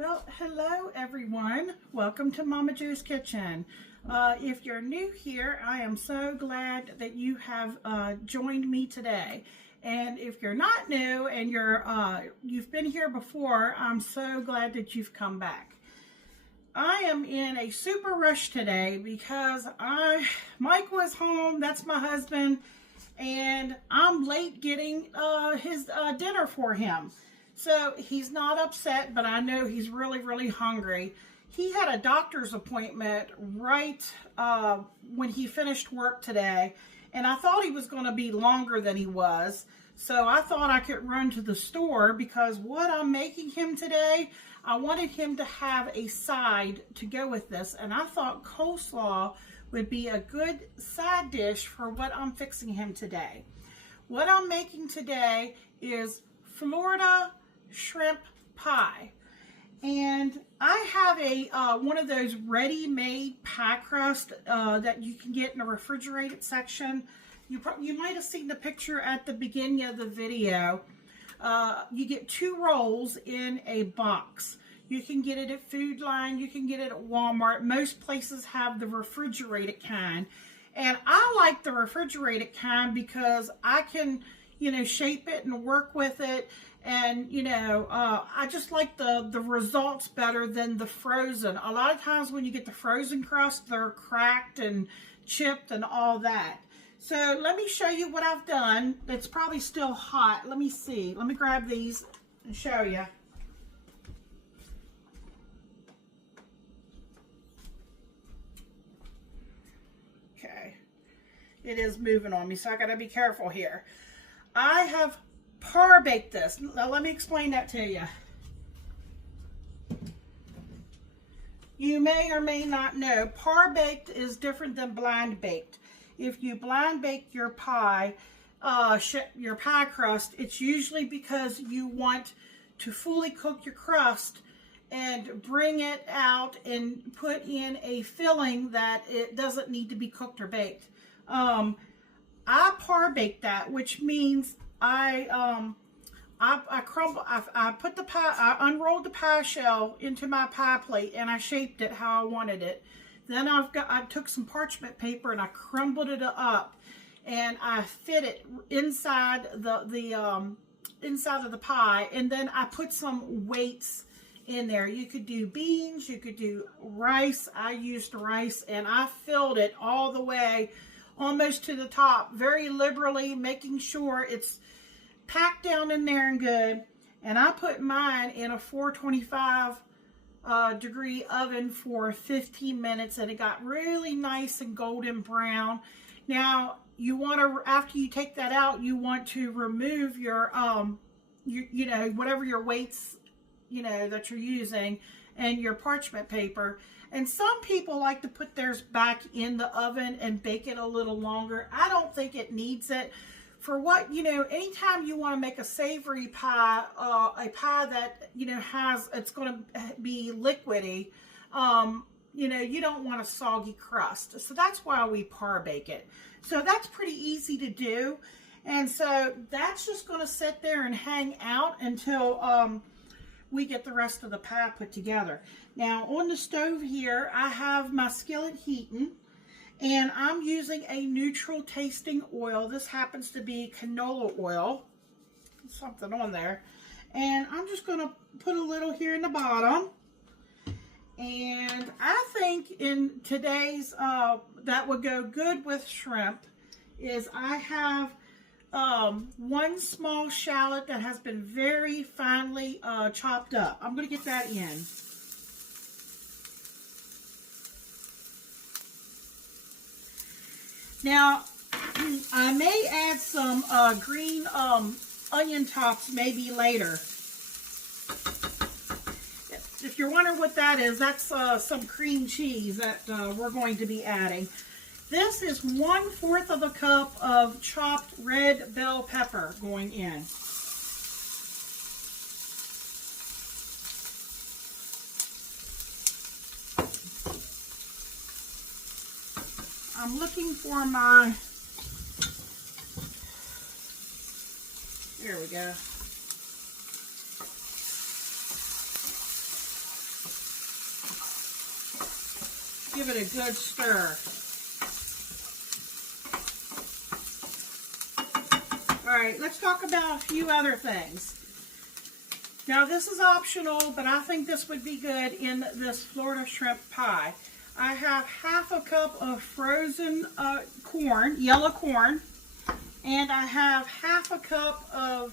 Well, hello everyone. Welcome to Momma Jo's Kitchen. If you're new here, I am so glad that you have joined me today. And if you're not new and you've been here before, I'm so glad that you've come back. I am in a super rush today because Mike was home, that's my husband, and I'm late getting his dinner for him. So he's not upset, but I know he's really, really hungry. He had a doctor's appointment right when he finished work today, and I thought he was going to be longer than he was. So I thought I could run to the store because what I'm making him today, I wanted him to have a side to go with this, and I thought coleslaw would be a good side dish for what I'm fixing him today. What I'm making today is Florida shrimp pie, and I have a one of those ready-made pie crust that you can get in the refrigerated section. You might have seen the picture at the beginning of the video. You get 2 rolls in a box. You can get it at Food Line, you can get it at Walmart. Most places have the refrigerated kind, and I like the refrigerated kind because I can, shape it and work with it. And, I just like the results better than the frozen. A lot of times when you get the frozen crust, they're cracked and chipped and all that. So let me show you what I've done. It's probably still hot. Let me see. Let me grab these and show you. Okay. It is moving on me, so I got to be careful here. I have par baked this. Now let me explain that to you. You may or may not know, par baked is different than blind baked. If you blind bake your pie crust, it's usually because you want to fully cook your crust and bring it out and put in a filling that it doesn't need to be cooked or baked. I par baked that, which means I unrolled the pie shell into my pie plate and I shaped it how I wanted it. Then I took some parchment paper and I crumbled it up and I fit it inside inside of the pie, and then I put some weights in there. You could do beans, you could do rice. I used rice, and I filled it all the way almost to the top very liberally, making sure it's packed down in there and good. And I put mine in a 425 degree oven for 15 minutes, and it got really nice and golden brown. Now you want to, after you take that out, you want to remove your whatever your weights that you're using and your parchment paper. And some people like to put theirs back in the oven and bake it a little longer. I don't think it needs it. For what, anytime you want to make a savory pie, a pie that, it's going to be liquidy, you don't want a soggy crust. So that's why we par bake it. So that's pretty easy to do. And so that's just going to sit there and hang out until we get the rest of the pie put together. Now on the stove here, I have my skillet heating. And I'm using a neutral tasting oil. This happens to be canola oil. Something on there. And I'm just going to put a little here in the bottom. And I think in today's, that would go good with shrimp, is I have 1 small shallot that has been very finely chopped up. I'm going to get that in. Now, I may add some green onion tops maybe later. If you're wondering what that is, that's some cream cheese that we're going to be adding. This is 1/4 of a cup of chopped red bell pepper going in. I'm looking for my, there we go. Give it a good stir. All right, let's talk about a few other things. Now, this is optional, but I think this would be good in this Florida shrimp pie. I have half a cup of frozen corn, yellow corn, and I have half a cup of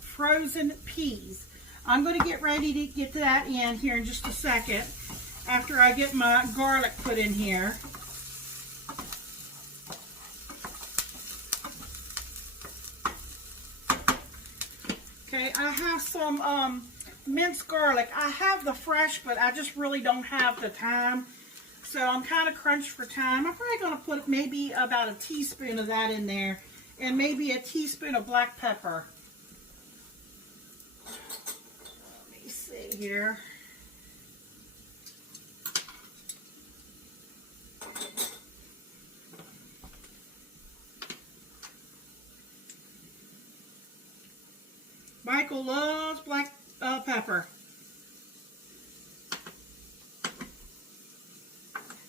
frozen peas. I'm going to get ready to get that in here in just a second after I get my garlic put in here. Okay, I have some minced garlic. I have the fresh, but I just really don't have the time. So I'm kind of crunched for time. I'm probably going to put maybe about a teaspoon of that in there. And maybe a teaspoon of black pepper. Let me see here. Michael loves black pepper.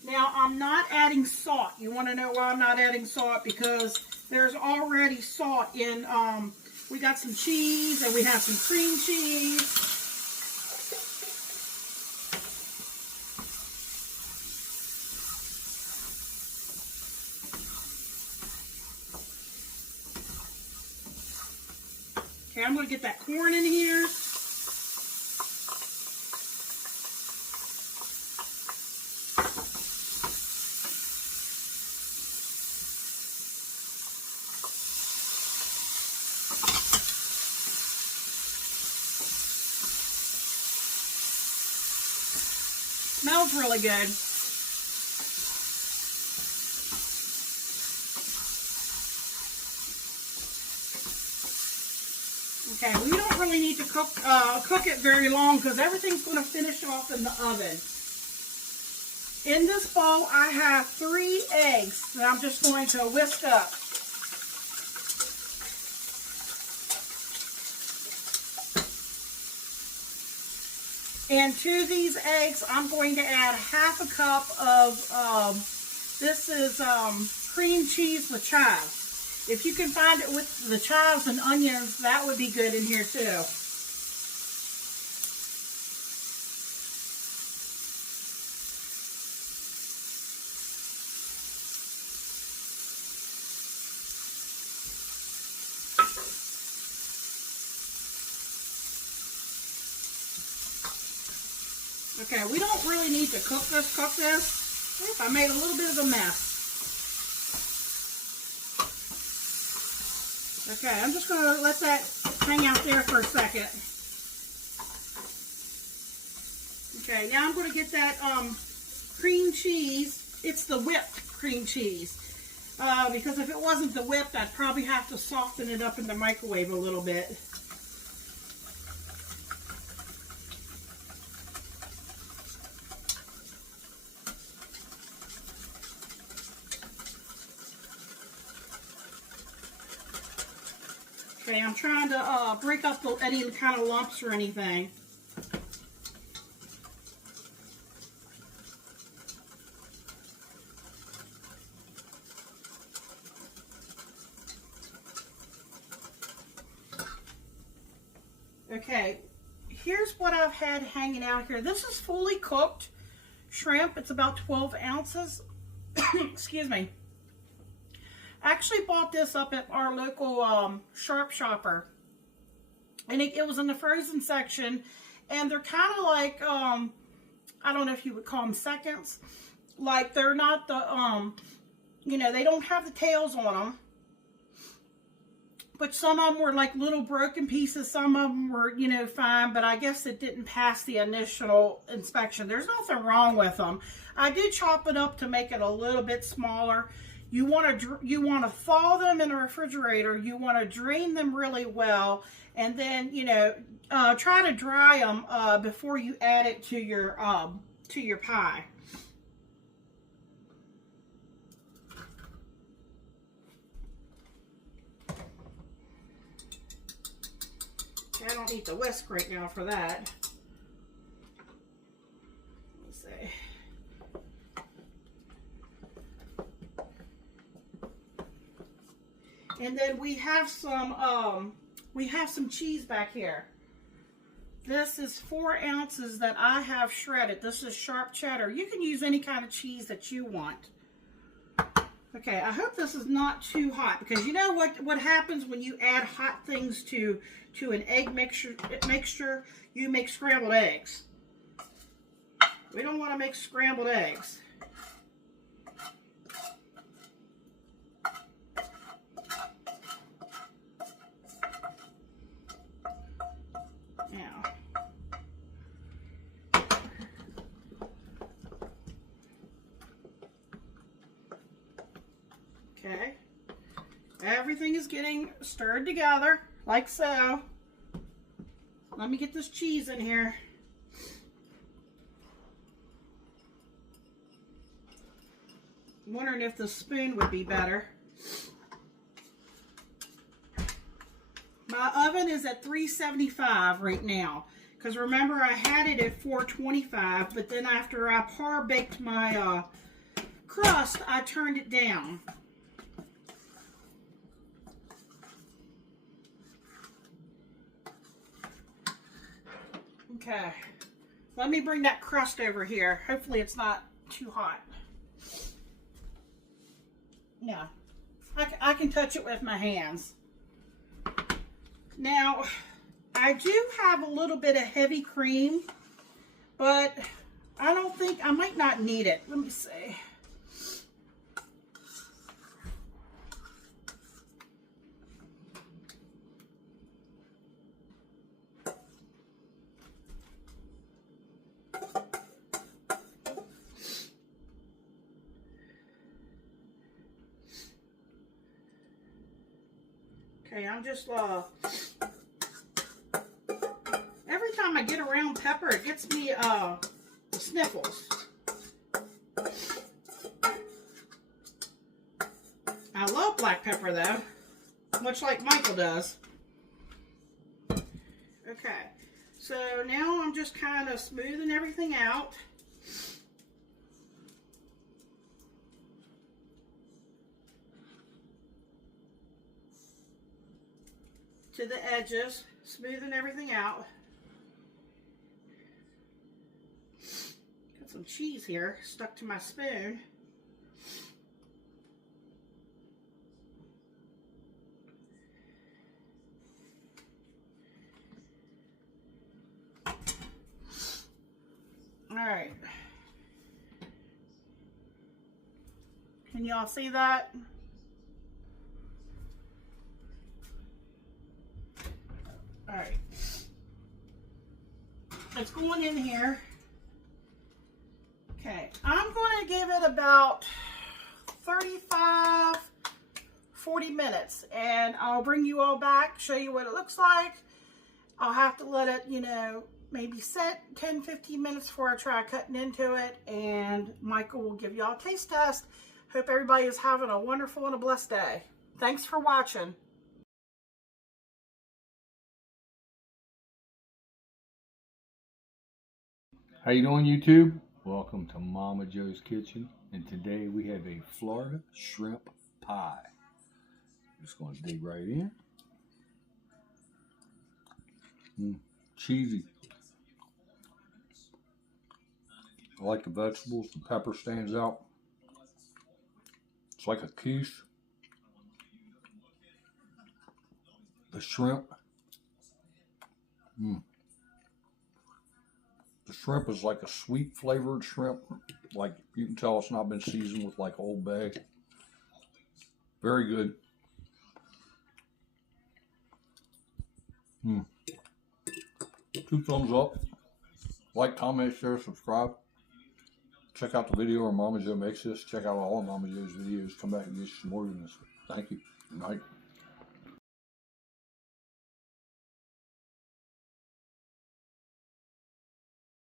Now, I'm not adding salt. You want to know why I'm not adding salt? Because there's already salt in, we got some cheese and we have some cream cheese. Okay, I'm going to get that corn in here. Smells really good. Okay, we don't really need to cook it very long because everything's going to finish off in the oven. In this bowl, I have 3 eggs that I'm just going to whisk up. And to these eggs, I'm going to add half a cup of, this is cream cheese with chives. If you can find it with the chives and onions, that would be good in here too. Okay, we don't really need to cook this. Oops, I made a little bit of a mess. Okay, I'm just going to let that hang out there for a second. Okay, now I'm going to get that cream cheese. It's the whipped cream cheese. Because if it wasn't the whipped, I'd probably have to soften it up in the microwave a little bit. Okay, I'm trying to break up any kind of lumps or anything. Okay, here's what I've had hanging out here. This is fully cooked shrimp. It's about 12 ounces. Excuse me. I actually bought this up at our local Sharp Shopper, and it was in the frozen section, and they're kind of like, I don't know if you would call them seconds, like they're not the, you know, they don't have the tails on them, but some of them were like little broken pieces, some of them were, you know, fine, but I guess it didn't pass the initial inspection. There's nothing wrong with them. I did chop it up to make it a little bit smaller. You want to thaw them in a refrigerator. You want to drain them really well, and then, you know, try to dry them before you add it to your pie. I don't need the whisk right now for that. Let's see. And then we have some cheese back here. This is 4 ounces that I have shredded. This is sharp cheddar. You can use any kind of cheese that you want. Okay, I hope this is not too hot, because you know what happens when you add hot things to an egg mixture? You make scrambled eggs. We don't want to make scrambled eggs. Now, okay, everything is getting stirred together like so. Let me get this cheese in here. I'm wondering if the spoon would be better. My oven is at 375 right now, because remember I had it at 425, but then after I par baked my crust, I turned it down. Okay, let me bring that crust over here. Hopefully it's not too hot. Yeah, I can touch it with my hands. Now, I do have a little bit of heavy cream, but I don't think, I might not need it. Let me see. Okay, I'm just, every time I get around pepper, it gets me, the sniffles. I love black pepper, though, much like Michael does. Okay, so now I'm just kind of smoothing everything out. To the edges, smoothing everything out. Got some cheese here stuck to my spoon. All right. Can y'all see that? All right, it's going in here. Okay, I'm going to give it about 35, 40 minutes, and I'll bring you all back, show you what it looks like. I'll have to let it, you know, maybe set 10, 15 minutes before I try cutting into it, and Michael will give y'all a taste test. Hope everybody is having a wonderful and a blessed day. Thanks for watching. How you doing, YouTube? Welcome to Momma Jo's Kitchen, and today we have a Florida shrimp pie. Just going to dig right in. Cheesy. I like the vegetables. The pepper stands out. It's like a quiche. The shrimp. The shrimp is like a sweet flavored shrimp. Like, you can tell it's not been seasoned with like Old Bay. Very good. 2 thumbs up. Like, comment, share, subscribe. Check out the video where Momma Jo makes this. Check out all of Momma Jo's videos. Come back and get some more of this. Thank you. Good night.